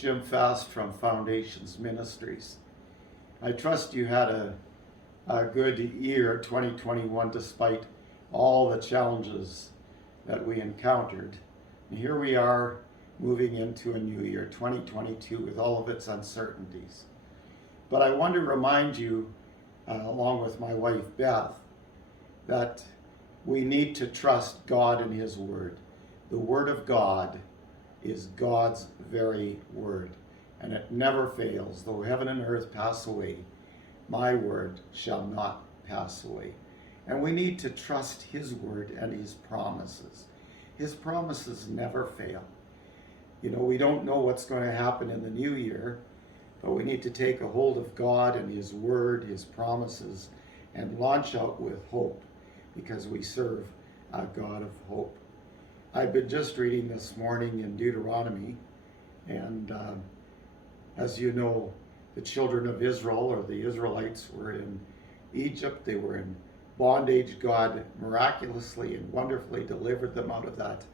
Jim Fast from Foundations Ministries. I trust you had a good year, 2021, despite all the challenges that we encountered. And here we are moving into a new year, 2022, with all of its uncertainties. But I want to remind you, along with my wife Beth, that we need to trust God and His Word. The Word of God is God's very Word, and it never fails. Though heaven and earth pass away, my word shall not pass away. And we need to trust His Word and His promises. His promises never fail. You know, we don't know what's going to happen in the new year, but we need to take a hold of God and His Word, His promises, and launch out with hope, because we serve a God of hope. I've been just reading this morning in Deuteronomy, and as you know, the children of Israel, or the Israelites, were in Egypt. They were in bondage. God miraculously and wonderfully delivered them out of that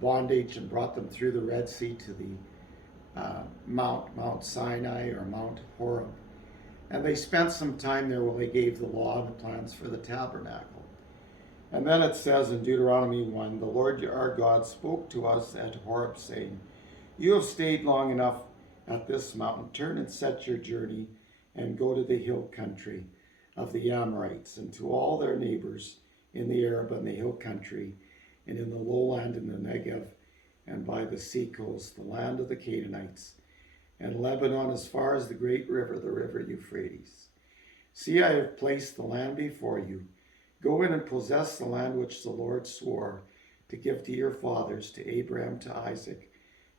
bondage and brought them through the Red Sea to the Mount Sinai, or Mount Horeb. And they spent some time there while they gave the law and the plans for the tabernacle. And then it says in Deuteronomy 1, "The Lord our God spoke to us at Horeb, saying, You have stayed long enough at this mountain. Turn and set your journey and go to the hill country of the Amorites, and to all their neighbors in the Arab and the hill country, and in the lowland in the Negev, and by the sea coast, the land of the Canaanites, and Lebanon as far as the great river, the river Euphrates. See, I have placed the land before you. Go in and possess the land which the Lord swore to give to your fathers, to Abraham, to Isaac,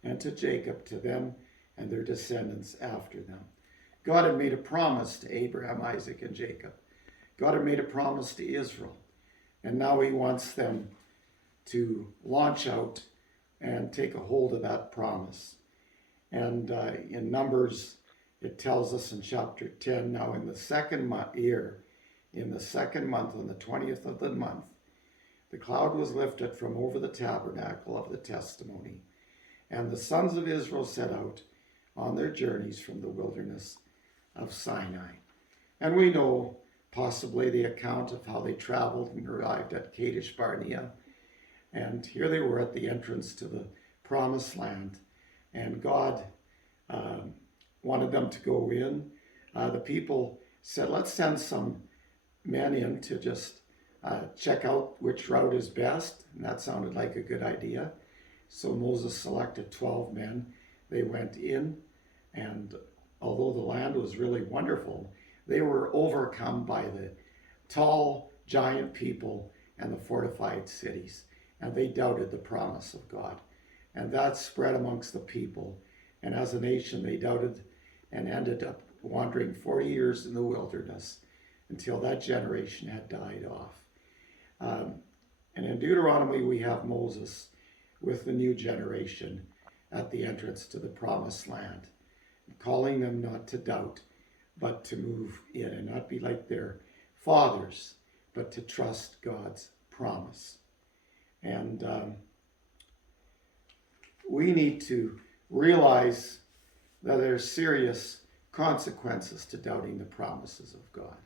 and to Jacob, to them and their descendants after them." God had made a promise to Abraham, Isaac, and Jacob. God had made a promise to Israel. And now He wants them to launch out and take a hold of that promise. And in Numbers, it tells us in chapter 10, "Now in the second year, in the second month, on the 20th of the month, the cloud was lifted from over the tabernacle of the testimony, and the sons of Israel set out on their journeys from the wilderness of Sinai." And we know possibly the account of how they traveled and arrived at Kadesh Barnea. And here they were at the entrance to the promised land. And God wanted them to go in. The people said, "Let's send some men in to just check out which route is best." And that sounded like a good idea. So Moses selected 12 men. They went in, and although the land was really wonderful, they were overcome by the tall, giant people and the fortified cities. And they doubted the promise of God. And that spread amongst the people. And as a nation, they doubted and ended up wandering 40 years in the wilderness until that generation had died off. And in Deuteronomy, we have Moses with the new generation at the entrance to the promised land, calling them not to doubt, but to move in and not be like their fathers, but to trust God's promise. And we need to realize that there's serious consequences to doubting the promises of God,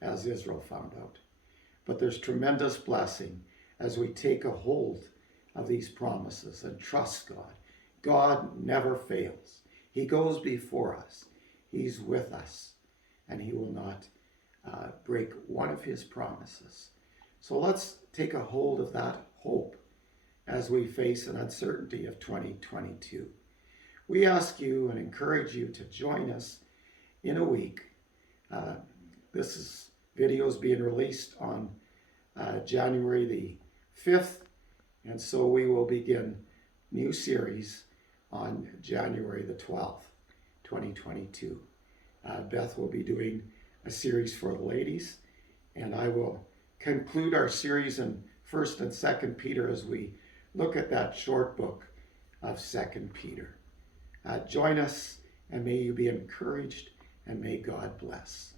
as Israel found out. But there's tremendous blessing as we take a hold of these promises and trust God. God never fails. He goes before us. He's with us, and He will not break one of His promises. So let's take a hold of that hope as we face an uncertainty of 2022. We ask you and encourage you to join us in a week. This video is being released on January the 5th, and so we will begin new series on January the 12th, 2022. Beth will be doing a series for the ladies, and I will conclude our series in 1st and 2nd Peter as we look at that short book of 2nd Peter. Join us, and may you be encouraged, and may God bless.